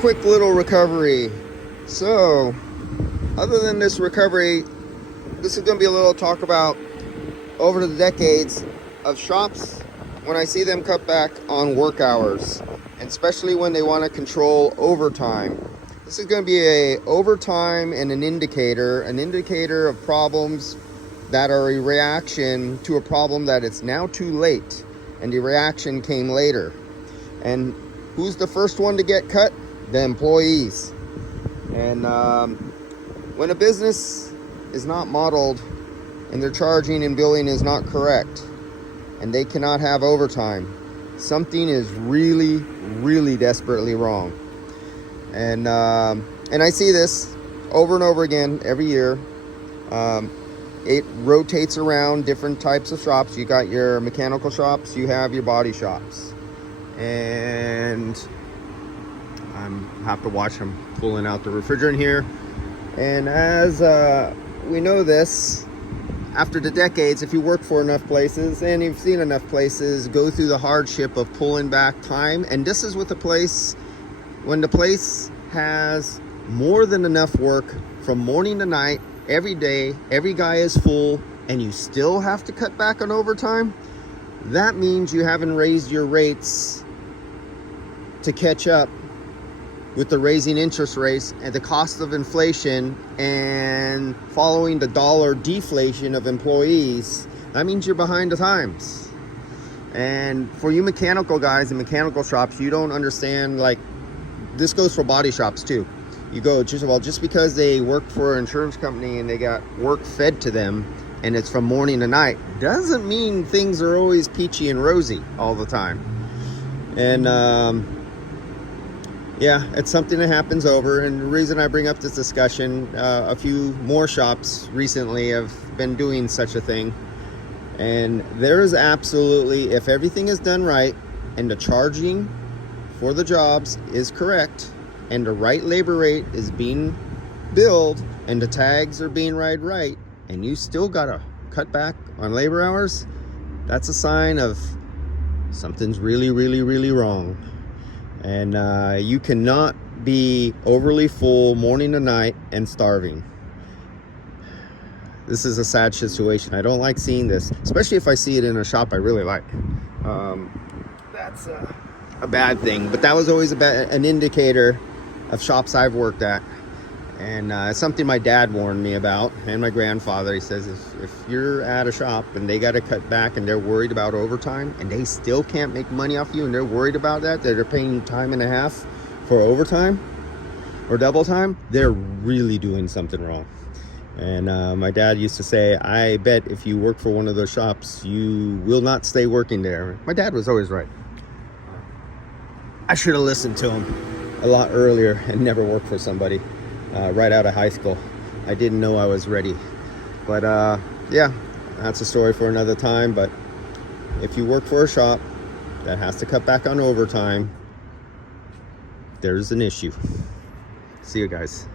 quick little recovery. So, other than this recovery, this is going to be a little talk about over the decades of shops when I see them cut back on work hours, and especially when they want to control overtime. This is going to be a overtime and an indicator of problems that are a reaction to a problem that it's now too late, and the reaction came later. And who's the first one to get cut? The employees. And when a business is not modeled and their charging and billing is not correct and they cannot have overtime, something is really, really desperately wrong. And I see this over and over again every year. It rotates around different types of shops. You got your mechanical shops, you have your body shops. And I have to watch them pulling out the refrigerant here. And as we know this, after the decades, if you work for enough places and you've seen enough places go through the hardship of pulling back time, and this is with a place, when the place has more than enough work from morning to night, every day, every guy is full, and you still have to cut back on overtime, that means you haven't raised your rates to catch up with the raising interest rates and the cost of inflation and following the dollar deflation of employees. That means you're behind the times. And for you mechanical guys in mechanical shops, you don't understand, like, this goes for body shops too. You go, just because they work for an insurance company and they got work fed to them and it's from morning to night, doesn't mean things are always peachy and rosy all the time. And yeah, it's something that happens over. And the reason I bring up this discussion, a few more shops recently have been doing such a thing. And there is absolutely, if everything is done right and the charging for the jobs is correct and the right labor rate is being billed and the tags are being right, and you still gotta cut back on labor hours, that's a sign of something's really, really, really wrong. And you cannot be overly full morning to night and starving. This is a sad situation. I don't like seeing this, especially if I see it in a shop I really like. That's a bad thing, but that was always an indicator of shops I've worked at. And it's something my dad warned me about, and my grandfather. He says, if you're at a shop and they got to cut back and they're worried about overtime and they still can't make money off you and they're worried about that they're paying time and a half for overtime or double time, they're really doing something wrong. And my dad used to say, I bet if you work for one of those shops, you will not stay working there. My dad was always right. I should have listened to him a lot earlier and never worked for somebody. Right out of high school. I didn't know I was ready. But yeah, that's a story for another time. But if you work for a shop that has to cut back on overtime, there's an issue. See you guys.